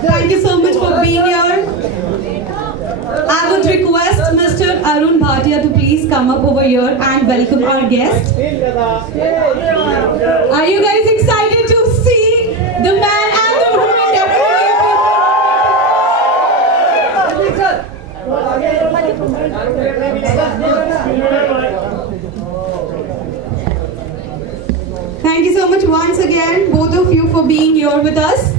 Thank you so much for being here. I would request Mr. Arun Bhatia to please come up over here and welcome our guest. Are you guys excited to see the man and the woman Thank you so much once again, both of you, for being here with us.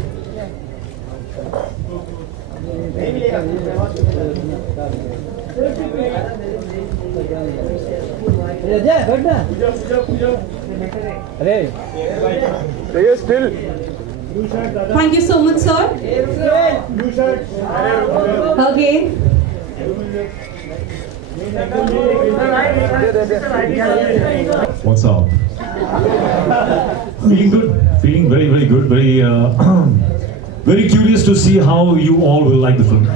Thank you so much, sir. Okay. What's up? Feeling good. Feeling very, very good. Very, very curious to see how you all will like the film.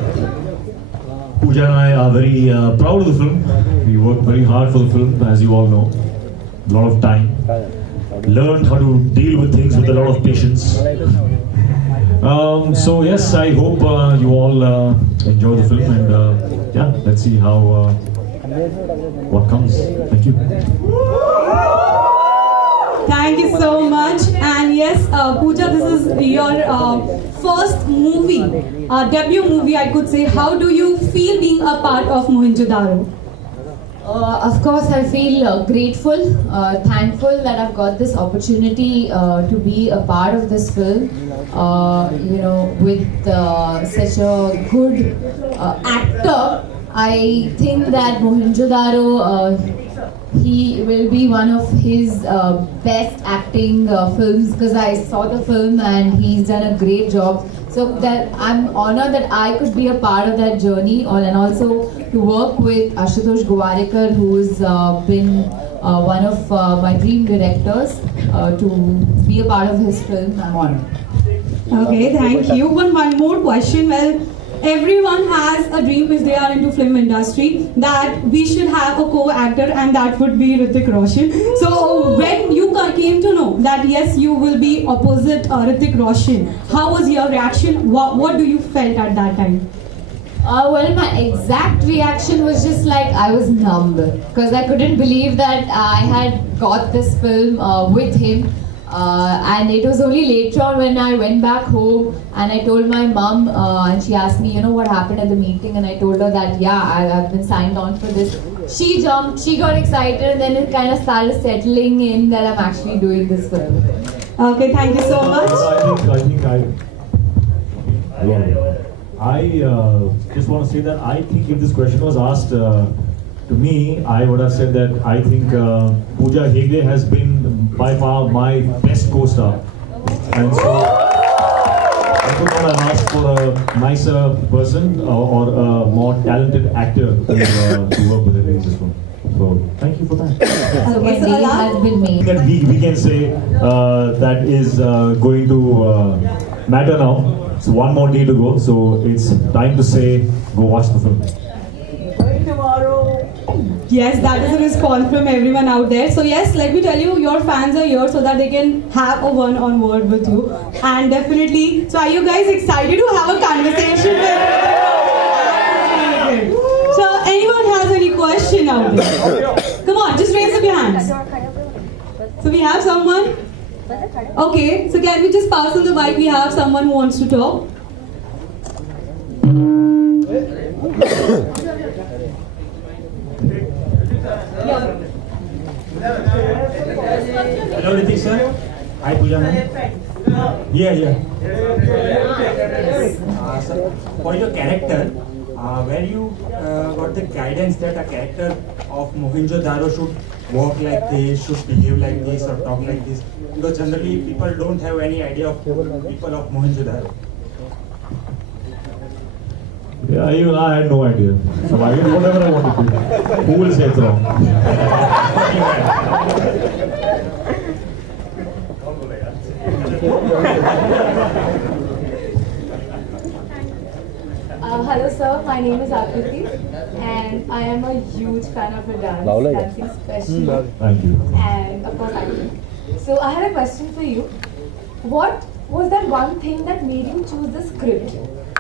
Pooja and I are very proud of the film. We worked very hard for the film, as you all know. A lot of time. Learned how to deal with things with a lot of patience. So yes, I hope you all enjoy the film, and yeah, let's see how what comes. Thank you. Thank you so much. And yes, Pooja, this is your first movie, debut movie, I could say. How do you feel being a part of Mohenjo-daro? Of course, I feel grateful, thankful that I've got this opportunity to be a part of this film. With such a good actor, I think that Mohenjo-daro, he will be one of his best acting films, because I saw the film and he's done a great job. So that I'm honored that I could be a part of that journey, and also to work with Ashutosh Gowarikar, who's been one of my dream directors, to be a part of his film. I'm honored. Okay, thank you. One more question. Well, everyone has a dream if they are into film industry that we should have a co-actor, and that would be Hrithik Roshan. So when you came to know that yes, you will be opposite Hrithik Roshan, how was your reaction? What do you felt at that time? Well, my exact reaction was just like I was numb, because I couldn't believe that I had got this film with him. And it was only later on when I went back home and I told my mom, and she asked me, what happened at the meeting, and I told her that I've been signed on for this. She jumped, she got excited, and then it kind of started settling in that I'm actually doing this film. Okay, thank you so much. I just want to say that I think if this question was asked to me, I would have said that I think Pooja Hegde has been by far my best co-star, and so I could not have asked for a nicer person or a more talented actor to work with in this film. So thank you for that. So my day has been made. That we can say that is going to matter now. So one more day to go. So it's time to say go watch the film. Yes, that is a response from everyone out there. So yes, let me tell you, your fans are here so that they can have a one-on-one with you. And definitely, so are you guys excited to have a conversation with? So anyone has any question out there? Come on, just raise up your hands. So we have someone? Okay, so can we just pass on the mic? We have someone who wants to talk. Hello, Hrithik sir. Hi, Pooja ma'am. Yeah. Sir, for your character, where you got the guidance that a character of Mohenjo-daro should walk like this, should behave like this, or talk like this? Because generally people don't have any idea of people of Mohenjo-daro. Yeah, even I had no idea. So I did whatever I wanted to. Who will say it's wrong? Hello sir, my name is Akriti and I am a huge fan of your dancing especially. Thank you. And of course acting. So I had a question for you. What was that one thing that made you choose the script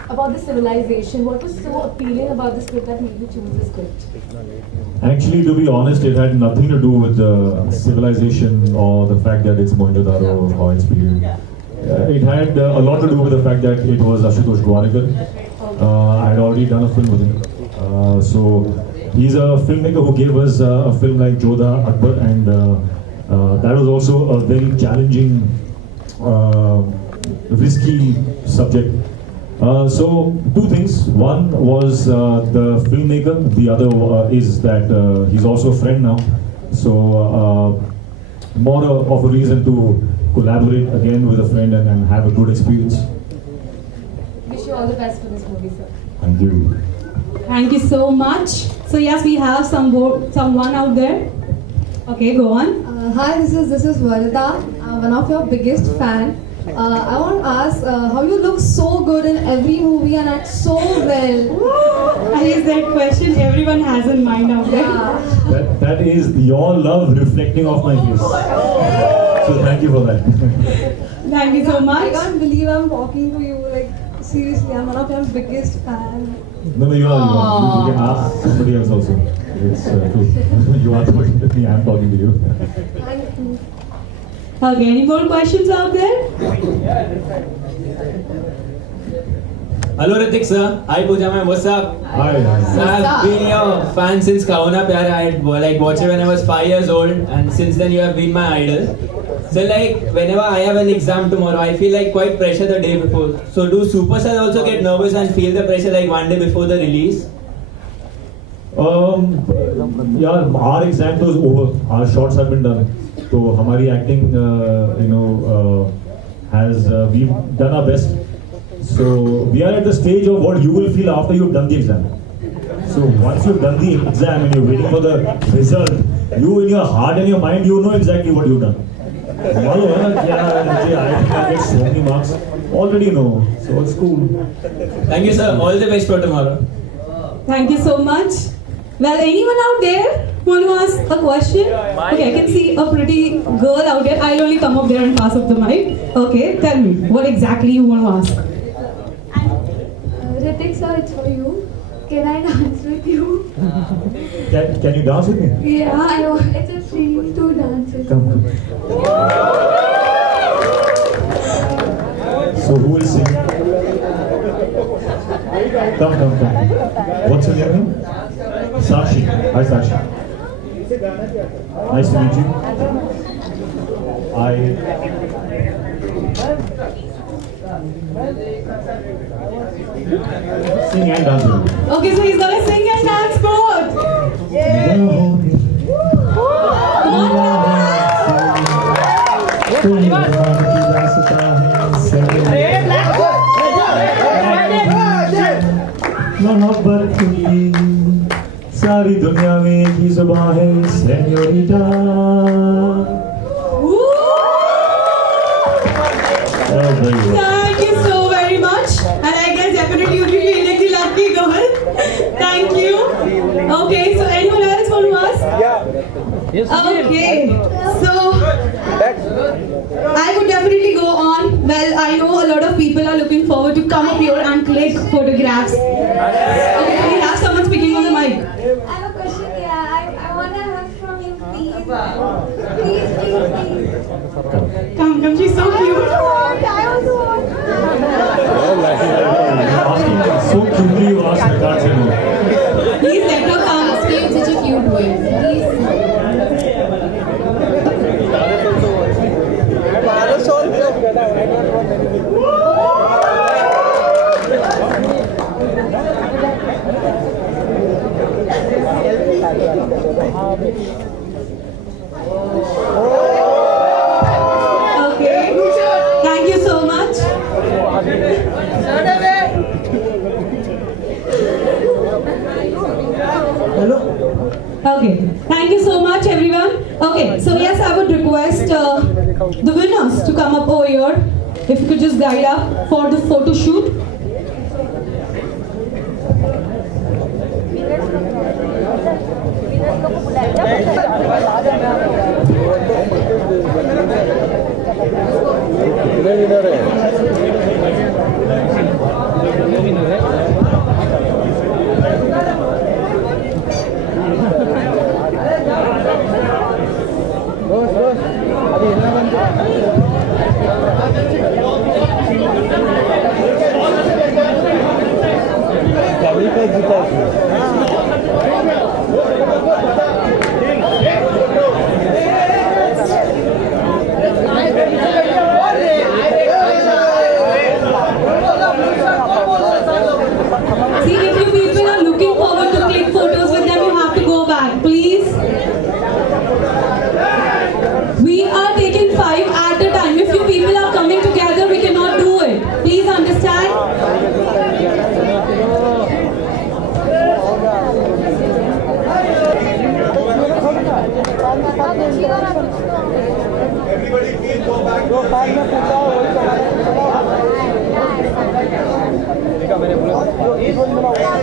about the civilization? What was so appealing about the script that made you choose the script? Actually, to be honest, it had nothing to do with the civilization or the fact that it's Mohenjo-daro or its period. It had a lot to do with the fact that it was Ashutosh Gowariker. I had already done a film with him. So he's a filmmaker who gave us a film like Jodha Akbar, and that was also a very challenging, risky subject. So two things. One was the filmmaker. The other is that he's also a friend now. So more of a reason to collaborate again with a friend and have a good experience. Wish you all the best for this movie, sir. Thank you. Thank you so much. So yes, we have someone out there. Okay, go on. Hi, this is Varda. I'm one of your biggest fan. I want to ask how you look so good in every movie and act so well. I guess that question everyone has in mind out there. That is your love reflecting off my face. So thank you for that. Thank you so I much. can't believe I'm talking to you. Like seriously, I'm one of your biggest fan. No, you are. You can ask somebody else also. It's true. You are talking to me, I'm talking to you. Thank you. Okay, any more questions out there? Hello Ritik sir, hi Pooja ma'am, what's up? Hi. I've been your fan since Kaho Na Pyar. I watched it when I was 5 years old, and since then you have been my idol. So whenever I have an exam tomorrow, I feel quite pressure the day before. So do superstars also get nervous and feel the pressure one day before the release? Yeah, our exam was over. Our shots have been done. So हमारी acting, we've done our best. So we are at the stage of what you will feel after you've done the exam. So once you've done the exam and you're waiting for the result, you in your heart and your mind, you know exactly what you've done. मालूम है ना क्या I think I get so many marks. Already know. So it's cool. Thank you sir, all the best for tomorrow. Thank you so much. Well, anyone out there want to ask a question? Okay, I can see a pretty girl out there. I'll only come up there and pass up the mic. Okay, tell me, what exactly you want to ask? Ritik sir, it's for you. Can I dance with you? Can you dance with me? Yeah, I want. It's a free to dance with you. Come. So who will sing? Come. What's your name? Sakshi. Hi Sakshi. Nice to meet you. Sing and dance with me. Okay, so he's gonna sing and dance both. Come on, मोहब्बत की सारी दुनिया में एक ही जुबान है senorita. Thank you so very much. And I guess definitely you'll be feeling the lucky girl. Thank you. Okay, so anyone else want to ask? Okay, so I would definitely go on. Well, I know a lot of people are looking forward to come up here and click photographs. Okay, we have someone speaking on the mic. I have a question. Yeah, I want to have from you, please. Please. Come, she's so cute. I also want. So cutely you asked, I can't say no. Please let her come. Asking in such a cute way. Please. Okay. Thank you so much. Okay. Thank you so much, everyone. Okay. So yes, I would request the winners to come up over here. If you could just guide up for the photo shoot. Winner. मैंने बोला